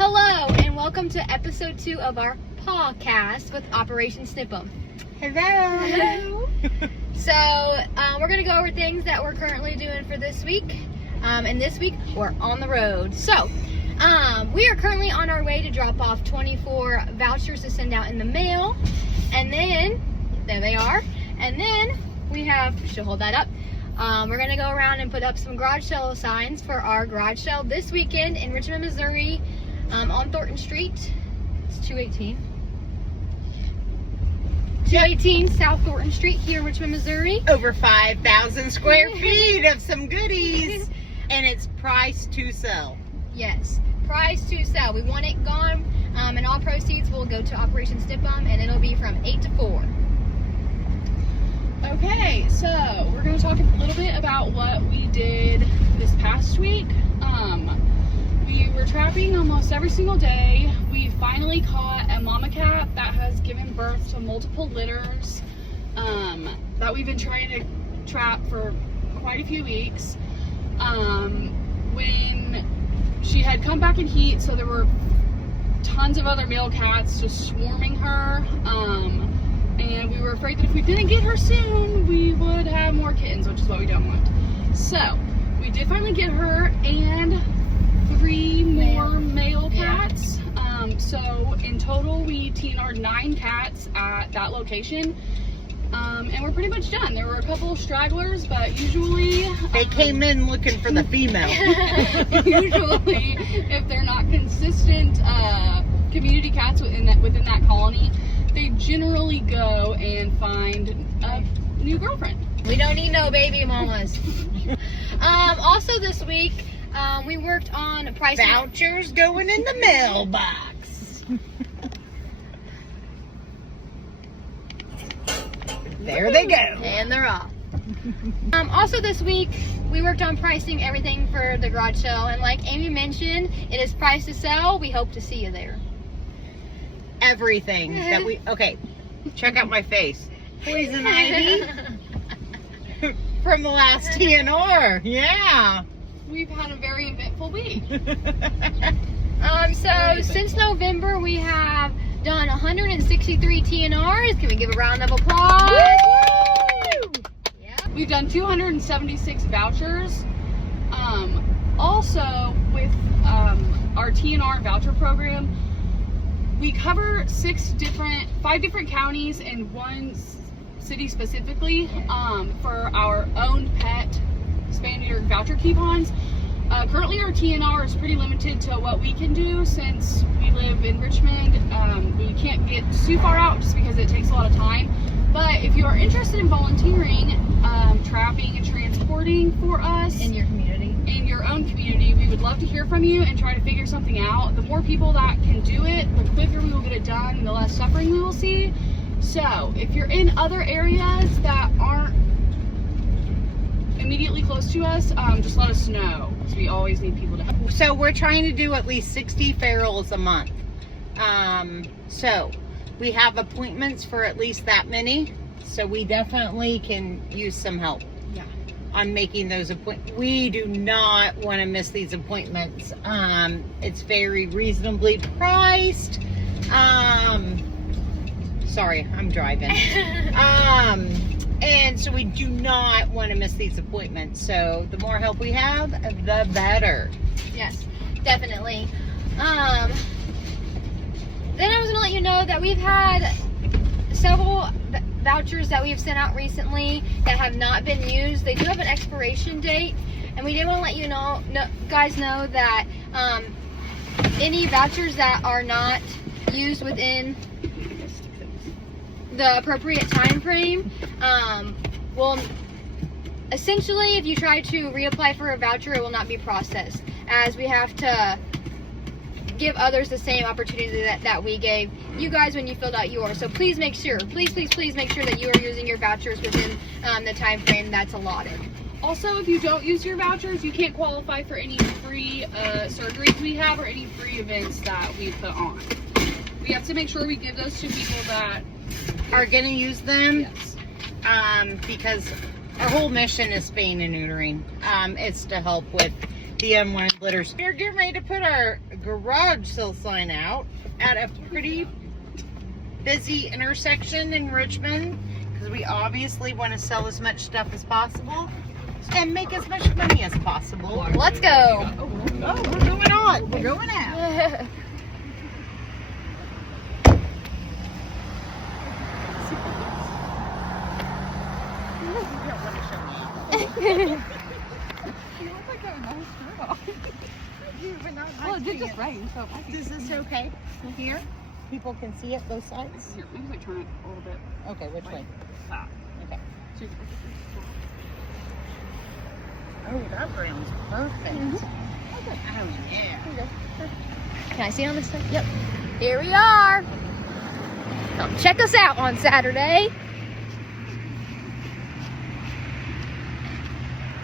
Hello, and welcome to episode 2 of our PawCast with Operation Snip 'em. Hello. So, we're going to go over things that we're currently doing for this week. And this week, we're on the road. So, we are currently on our way to drop off 24 vouchers to send out in the mail. And then, there they are. And then, we have, she'll hold that up. We're going to go around and put up some garage sale signs for our garage sale this weekend in Richmond, Missouri, on Thornton Street. It's 218 South Thornton Street here in Richmond, Missouri. Over 5,000 square feet of some goodies, and it's priced to sell. Yes, price to sell. We want it gone, and all proceeds will go to Operation Snip 'em, and it'll be from 8 to 4. Okay, so we're going to talk a little bit about what we did this past week. We were trapping almost every single day. We finally caught a mama cat that has given birth to multiple litters that we've been trying to trap for quite a few weeks. When she had come back in heat, so there were tons of other male cats just swarming her. And we were afraid that if we didn't get her soon, we would have more kittens, which is what we don't want. So, we did finally get her and 3 more male cats. So, in total, we TNR'd 9 cats at that location. And we're pretty much done. There were a couple of stragglers, but usually... They came in looking for the female. Usually, if they're not consistent community cats within that colony, they generally go and find a new girlfriend. We don't need no baby mamas. Also this week, we worked on pricing. Vouchers going in the mailbox. There they go. And they're off. Also this week, we worked on pricing everything for the garage sale. And like Amy mentioned, it is priced to sell. We hope to see you there. Everything that we... Okay, check out my face. Poison ivy from the last TNR. Yeah. We've had a very eventful week. So since November, we have done 163 TNRs. Can we give a round of applause? Woo! Yeah. We've done 276 vouchers. Also, with our TNR voucher program, we cover 5 different counties and 1 city specifically for our own pet Spaniard voucher coupons. Currently our TNR is pretty limited to what we can do since we live in Richmond. We can't get too far out just because it takes a lot of time. But if you are interested in volunteering, trapping and transporting for us In your community. in your own community, we would love to hear from you and try to figure something out. The more people that can do it, the quicker we will get it done and the less suffering we will see. So if you're in other areas that aren't immediately close to us, just let us know, because we always need people to help. So we're trying to do at least 60 ferals a month. So we have appointments for at least that many. So we definitely can use some help. Yeah. On making those appointments. We do not want to miss these appointments. It's very reasonably priced. Sorry, I'm driving. And so we do not want to miss these appointments. So the more help we have, the better. Yes, definitely. Then I was going to let you know that we've had several vouchers that we've sent out recently that have not been used. They do have an expiration date, and we did want to let you guys know that any vouchers that are not used within the appropriate time frame will essentially, if you try to reapply for a voucher, it will not be processed, as we have to give others the same opportunity that we gave you guys when you filled out yours. So please make sure, please make sure that you are using your vouchers within the time frame that's allotted. Also, if you don't use your vouchers, you can't qualify for any free surgeries we have or any free events that we put on. We have to make sure we give those to people that Are going to use them. yes. Because our whole mission is spaying and neutering. It's to help with the unwind litters. We're getting ready to put our garage sale sign out at a pretty busy intersection in Richmond because we obviously want to sell as much stuff as possible and make as much money as possible. Let's go. Oh, we're going on. We're going out. Well, it did just rain, so I Is this okay? Here? People can see it both sides? Here, maybe like turn it a little bit. Okay, which way? That. Okay. So- Oh, that brown's perfect. Oh, yeah. Can I see on this thing? Yep. Here we are. Come check us out on Saturday.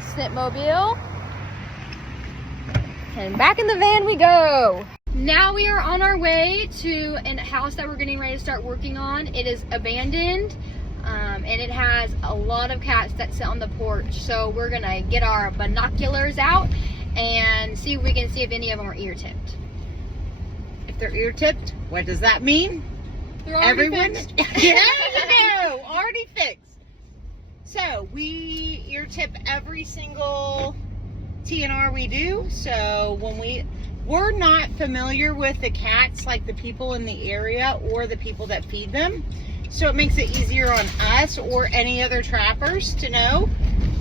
Snipmobile. And back in the van we go. Now we are on our way to a house that we're getting ready to start working on. It is abandoned, and it has a lot of cats that sit on the porch. So we're gonna get our binoculars out and see if we can see if any of them are ear tipped. If they're ear tipped, what does that mean? They're already Everyone? fixed. There you go. Already fixed. So we ear tip every single TNR we do. So when we're not familiar with the cats like the people in the area or the people that feed them. So it makes it easier on us or any other trappers to know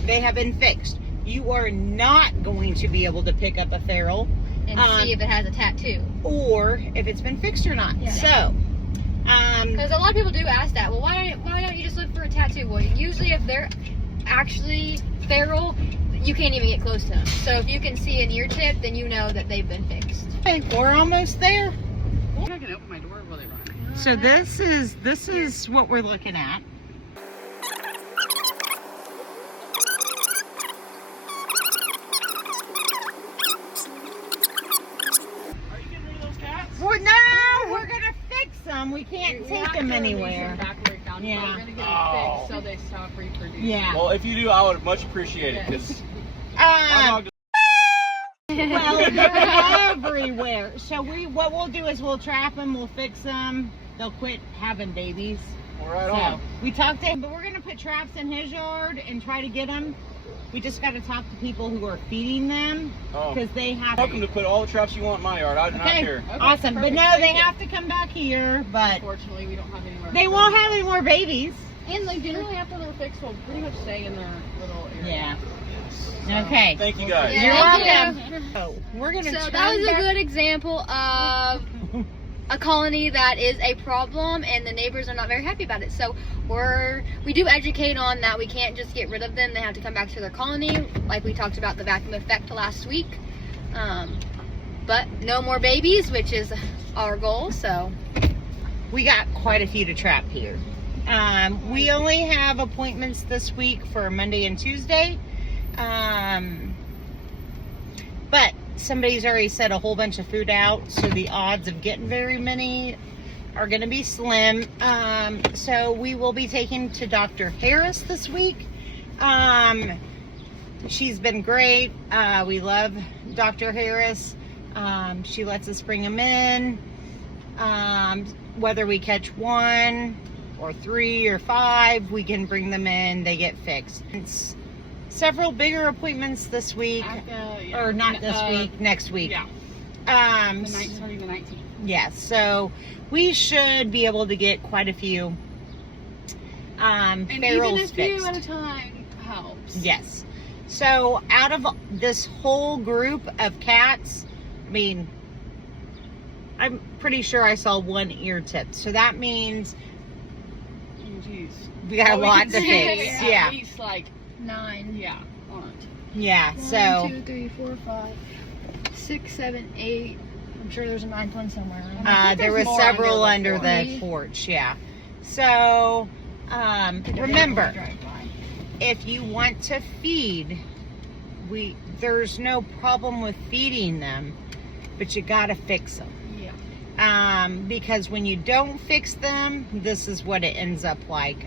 they have been fixed. You are not going to be able to pick up a feral And see if it has a tattoo. or if it's been fixed or not. Yeah. So, Because a lot of people do ask that. Well, why don't you just look for a tattoo? Well, usually if they're actually feral, you can't even get close to them. So if you can see an ear tip, then you know that they've been fixed. okay, we're almost there. I'm not gonna open my door while they run. So this is what we're looking at. Are you getting rid of those cats? We're gonna fix them. We can't We take have them to release anywhere. them back where it found, Yeah. but we're gonna get Oh. it fixed so they stop reproducing. Yeah. Well, if you do, I would much appreciate it because Um, well, they're everywhere. So what we'll do is we'll trap them, we'll fix them. They'll quit having babies. right So on. we talked to him, but we're gonna put traps in his yard and try to get them. We just got to talk to people who are feeding them Oh. because they have. Welcome to put all the traps you want in my yard. I do not Okay, care. Okay, awesome. But perfect. no, Thank they you. have to come back here. But Unfortunately, we don't have anywhere. they won't have any more babies. And like generally after they're fixed, will pretty much stay in their little area. Yeah. Okay. Thank you guys. Yeah. You're Thank welcome. So we're gonna. So turn that was a back- good example of a colony that is a problem and the neighbors are not very happy about it. So we do educate on that. We can't just get rid of them. They have to come back to their colony, like we talked about the vacuum effect last week. But no more babies, which is our goal. So We got quite a few to trap here. We only have appointments this week for Monday and Tuesday. But somebody's already set a whole bunch of food out, so the odds of getting very many are going to be slim. So we will be taking to Dr. Harris this week. She's been great. We love Dr. Harris. She lets us bring them in. Whether we catch 1 or 3 or 5, we can bring them in. They get fixed. It's several bigger appointments this week, or not this week, next week. Yeah. Starting the 19th. Yes, so we should be able to get quite a few And ferals even a few fixed. at a time helps. Yes. So out of this whole group of cats, I mean, I'm pretty sure I saw 1 ear tip. So that means Oh, jeez. we got a Well, we lot can to say fix. At Yeah. least like 9. yeah, aren't. Yeah. So 1, 2, 3, 4, 5, 6, 7, 8. I'm sure there's a 9th one somewhere. think there there's was more several under under the the porch. porch. Yeah. So remember, Drive by. if you want to feed, there's no problem with feeding them, but you gotta fix them. Yeah. Because when you don't fix them, this is what it ends up like.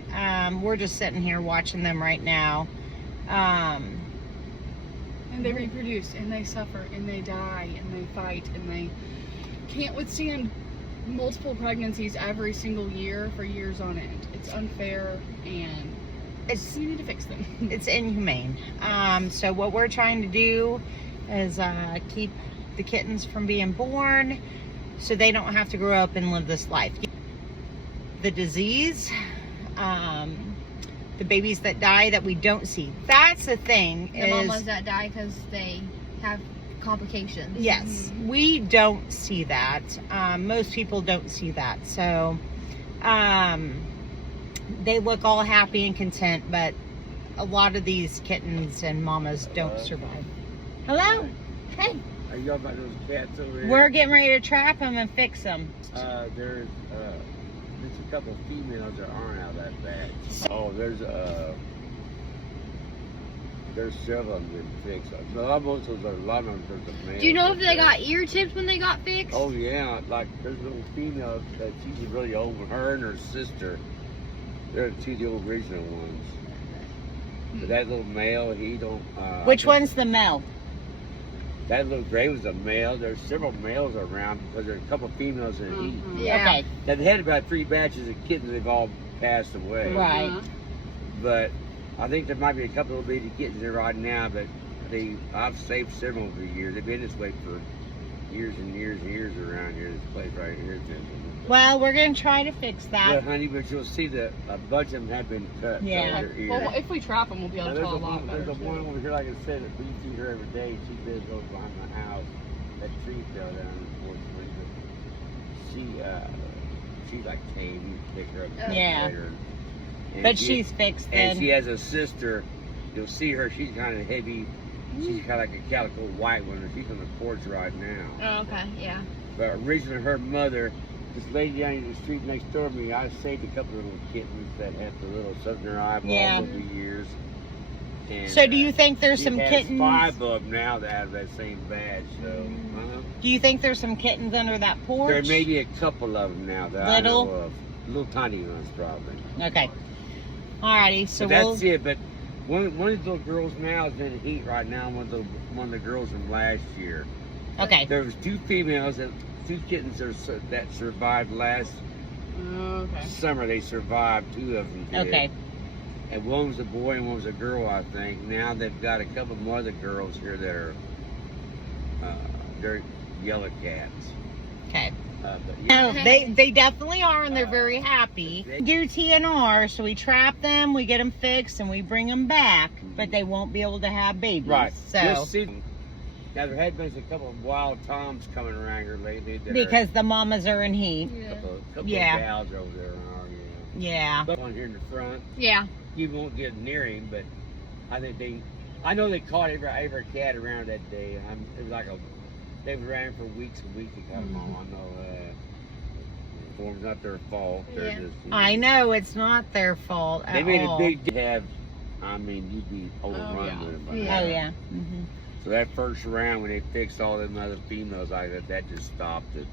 We're just sitting here watching them right now. And And they reproduce, and they suffer, and they die, and they fight, and they can't withstand multiple pregnancies every single year for years on end. It's unfair, and you need to fix them. It's inhumane. So what we're trying to do is keep the kittens from being born so they don't have to grow up and live this life. The disease, the babies that die that we don't see. That's the thing. The mamas that die because they have complications. Yes, we don't see that. Most people don't see that. So they look all happy and content, but a lot of these kittens and mamas don't survive. Hello? Hey. Are you about those cats over there? We're getting ready to trap them and fix them. There's a couple of females that aren't out that bad. Oh, there's several of them been fixed. A lot of them, there's a male. Do you know if they got ear tips when they got fixed? Oh yeah, like there's a little female that she's really old. Her and her sister, they're the old original ones. But that little male, he don't. Which one's the male? That little gray was a male. There's several males around because there's a couple of females in heat. Yeah. Okay. They've had about 3 batches of kittens. They've all passed away. Right. But I think there might be a couple of baby kittens there right now. But I've saved several over the years. They've been this way for years and years and years around here. This place right here. Well, we're going to try to fix But that. honey, but you'll see that a bunch of them have been cut. Yeah. From their ear. Well, if we trap them, we'll be able Now, to there's tell a lot better. There's a one over here, like I said, that we see her every day. She lives over behind my house. That tree fell down, unfortunately. But she's like tame. You pick her up. And Yeah. pet her. And But she's fixed And then. she has a sister. You'll see her. She's kind of heavy. She's kind of like a calico white one. And she's on the porch right now. Oh, okay, yeah. But originally, her mother, this lady down the street next door to me, I saved a couple of little kittens that had the little stuff in their eyeballs Yeah. over the years. And, So do you think there's she some has kittens? 5 of them now that have that same badge. So Do you think there's some kittens under that porch? there may be a couple of them now that Little? I know of. Little tiny ones, probably. Okay. Alrighty, so So that's it. But one of these little girls now is in heat right now. One of the girls from last year. Okay. There was 2 females, 2 kittens that survived last Okay. summer. They survived. 2 of them did. Okay. And one was a boy and one was a girl, I think. Now they've got a couple more other girls here that are they're yellow cats. Okay. But No, they definitely are, and they're very happy. We do TNR, so we trap them, we get them fixed, and we bring them back, but they won't be able to have babies. right. So You'll see. Now there had been a couple of wild toms coming around here lately. That because the mamas are in heat. are, couple Yeah. of gals over there are. Yeah. But one here in the front, Yeah. you won't get near him, but I think I know they caught every cat around that day. It was like they were around for weeks and weeks to cut them all. I know it's not their fault. They're Yeah. just, I know it's not their fault at They made all. a big have. I mean, you'd be overrun yeah. with them. Oh yeah. Hmm. So that first round when they fixed all them other females like that just stopped it.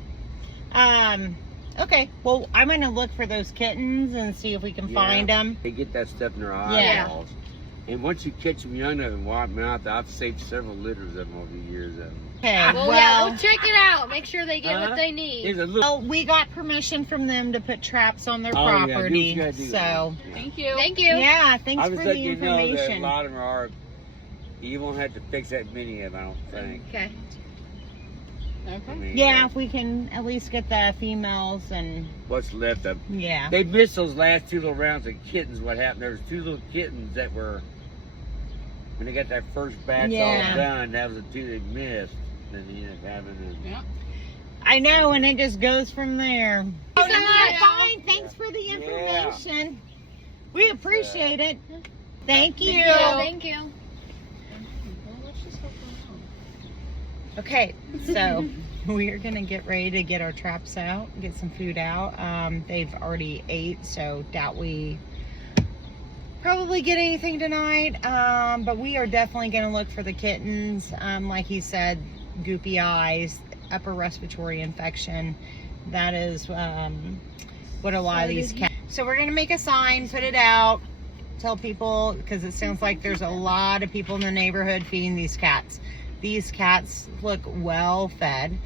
Okay. Well, I'm gonna look for those kittens and see if we can Yeah. find them. They get that stuff in their Yeah. eyeballs. And once you catch them young enough and wipe them out, I've saved several litters of them over the years. Okay. Well, yeah, let's check it out. Make sure they get what they need. There's a little. Well, we got permission from them to put traps on their Oh, yeah, property. you gotta do that. So, Yeah. Thank you. Thank you. yeah, thanks I was for the letting you know that a information. lot of them are. You won't have to fix that many of them, I don't think. Okay. I Okay. mean, Yeah, if we can at least get the females and What's left of them. yeah. They missed those last 2 little rounds of kittens. What happened? There was 2 little kittens that were, when they got that first batch Yeah. all done, that was the 2 they missed. Then they ended up having them. Yeah. I know, and it just goes from there. Oh, Yeah. yeah, fine. Thanks for the information. We appreciate it. Thank you. Thank you. Well, let's just hope we're wrong. Okay, so we are gonna get ready to get our traps out, get some food out. They've already ate, so doubt we probably get anything tonight. But we are definitely gonna look for the kittens. Like he said, goopy eyes, upper respiratory infection. That is what a lot of these cats. So we're gonna make a sign, put it out. tell people, because it sounds like there's a lot of people in the neighborhood feeding these cats. These cats look well fed.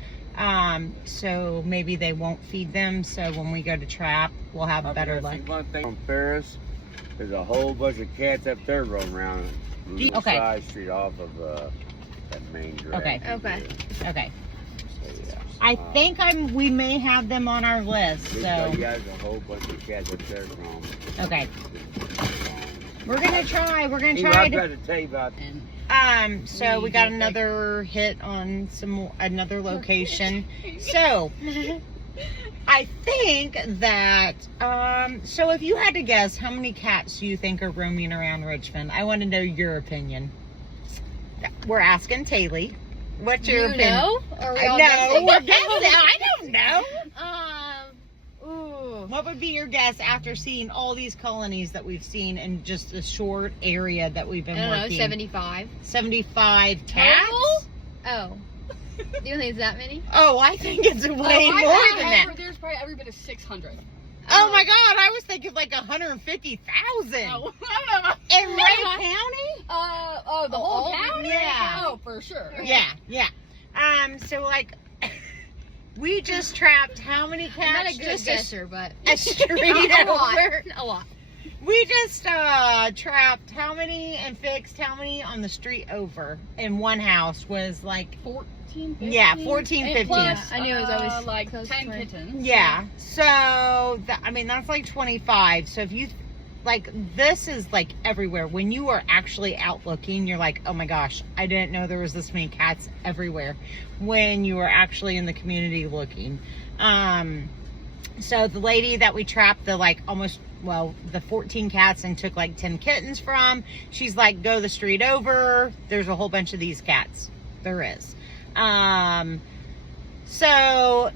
So maybe they won't feed them. So when we go to trap, we'll have better luck. One thing on Ferris, there's a whole bunch of cats up there roaming around the Okay. side street off of that main drag. Okay. Okay. Okay. So, yeah. I think we may have them on our list. We've So got a whole bunch of cats up there roaming. okay, we're gonna try. We're gonna Anyway, try I to. tried to tell you about So we got another hit on another location. So I think that so if you had to guess, how many cats do you think are roaming around Richmond? I want to know your opinion. We're asking Taylor. What's Do your you opinion? know? Or are we all No, guessing? we're guessing. I don't know. Ooh. What would be your guess after seeing all these colonies that we've seen in just a short area that we've I been don't know, working? 75. 75 cats? Total? Oh. You don't think it's that many? Oh, I think it's way more than that. There's probably every bit of 600. Oh my God, I was thinking like 150,000. Oh, I don't know. In Ray County? The whole county? Yeah. Oh, for sure. Yeah. So like, we just trapped how many cats? I'm not a good just guesser, but a street a lot. over. A lot. We just trapped how many and fixed how many on the street over in one house was like 14, 15? Yeah, 14, And 15. Plus, I knew it was always like close 10 to it. kittens. yeah. So I mean that's like 25. So if you like this is like everywhere. When you are actually out looking, you're like, oh my gosh, I didn't know there was this many cats everywhere. When you are actually in the community looking. So the lady that we trapped the 14 cats and took like 10 kittens from, she's like, go the street over. There's a whole bunch of these cats. There is. So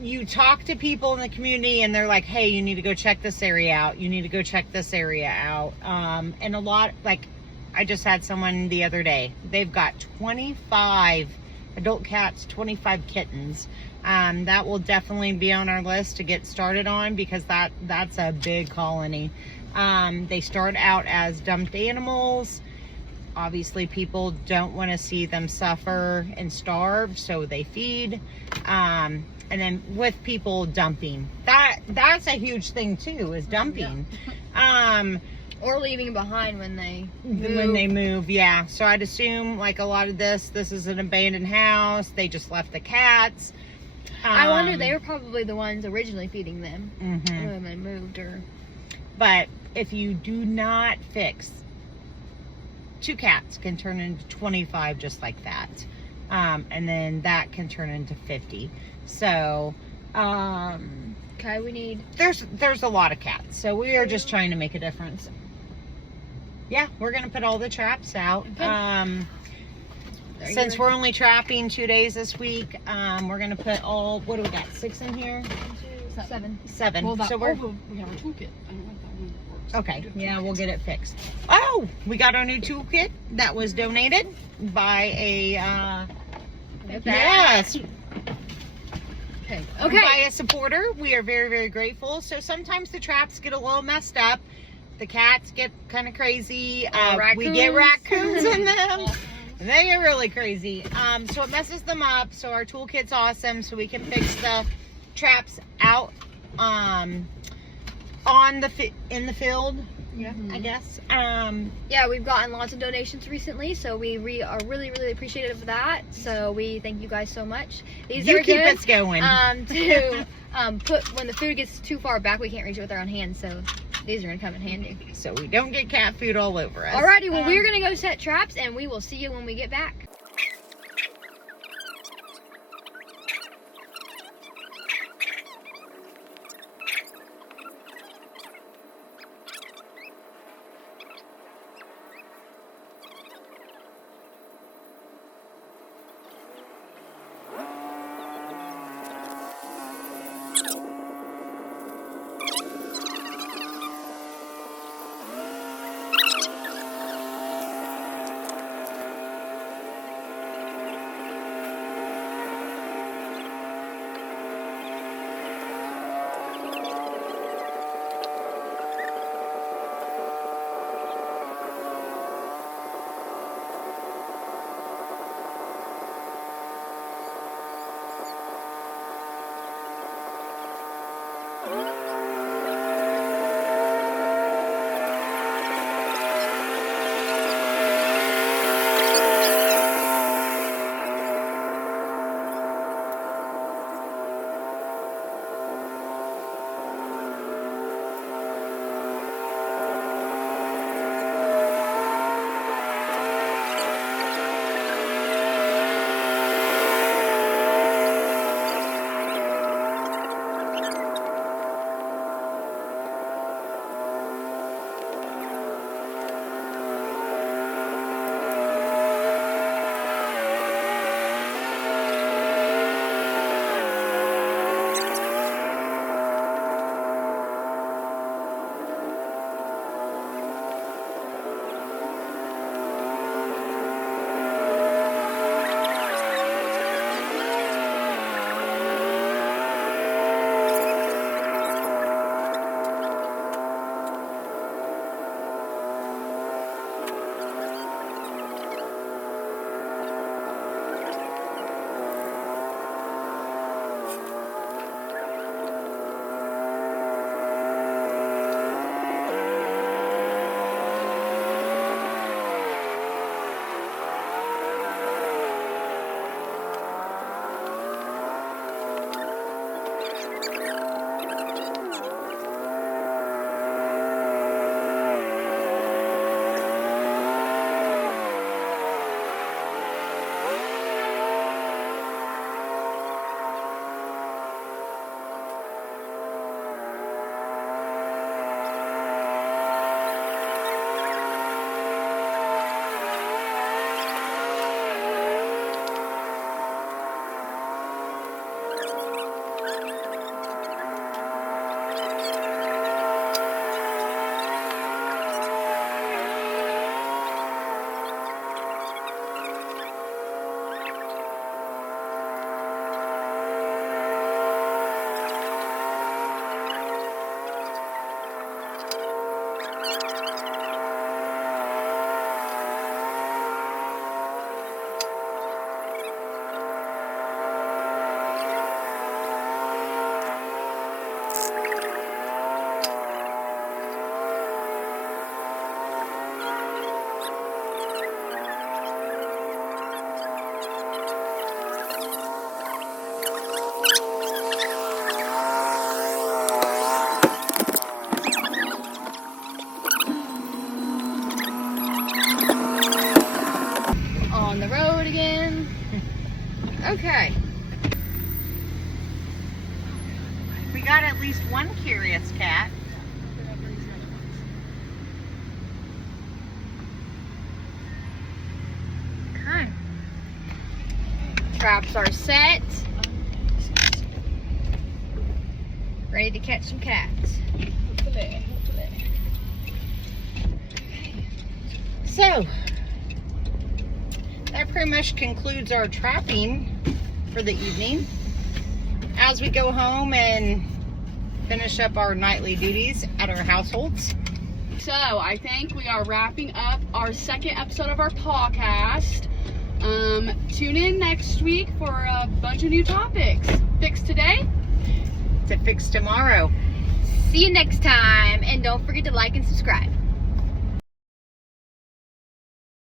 you talk to people in the community and they're like, hey, you need to go check this area out. You need to go check this area out. And a lot, like I just had someone the other day, they've got 25 adult cats, 25 kittens. That will definitely be on our list to get started on because that's a big colony. They start out as dumped animals. Obviously, people don't want to see them suffer and starve, so they feed. And then with people dumping, that's a huge thing too, is dumping. Or leaving behind when they move. When they move, yeah. So I'd assume like a lot of this is an abandoned house. They just left the cats. I wonder, they were probably the ones originally feeding them. Mhm. When they moved or... But if you do not fix, 2 cats can turn into 25 just like that. And then that can turn into 50. So, Okay, we need... there's a lot of cats. So we are just trying to make a difference. Yeah, we're going to put all the traps out. Okay. Since we're only trapping 2 days this week, we're going to put all, what do we got, 6 in here? 7. 7. Well, So we're... we have our toolkit. I don't know if that one works. Okay, yeah, we'll get it fixed. Oh, we got our new toolkit that was donated by a, yes, Okay. by a supporter. We are very, very grateful. So sometimes the traps get a little messed up. The cats get kind of crazy. We get raccoons in them. They get really crazy. So it messes them up. So our toolkit's awesome. So we can fix the traps out in the field. Yeah. I guess. Yeah, we've gotten lots of donations recently, so we are really, really appreciative of that. So we thank you guys so much. These You are keep good us going. to put when the food gets too far back, we can't reach it with our own hands. So these are gonna come in handy. So we don't get cat food all over us. Alrighty, well we're gonna go set traps, and we will see you when we get back. Okay. We got at least one curious cat. Okay. Traps are set. Ready to catch some cats. So, that pretty much concludes our trapping for the evening. As we go home and finish up our nightly duties at our households. So I think we are wrapping up our second episode of our PawCast. Tune in next week for a bunch of new topics. Fix today To fix tomorrow. See you next time, and don't forget to like and subscribe.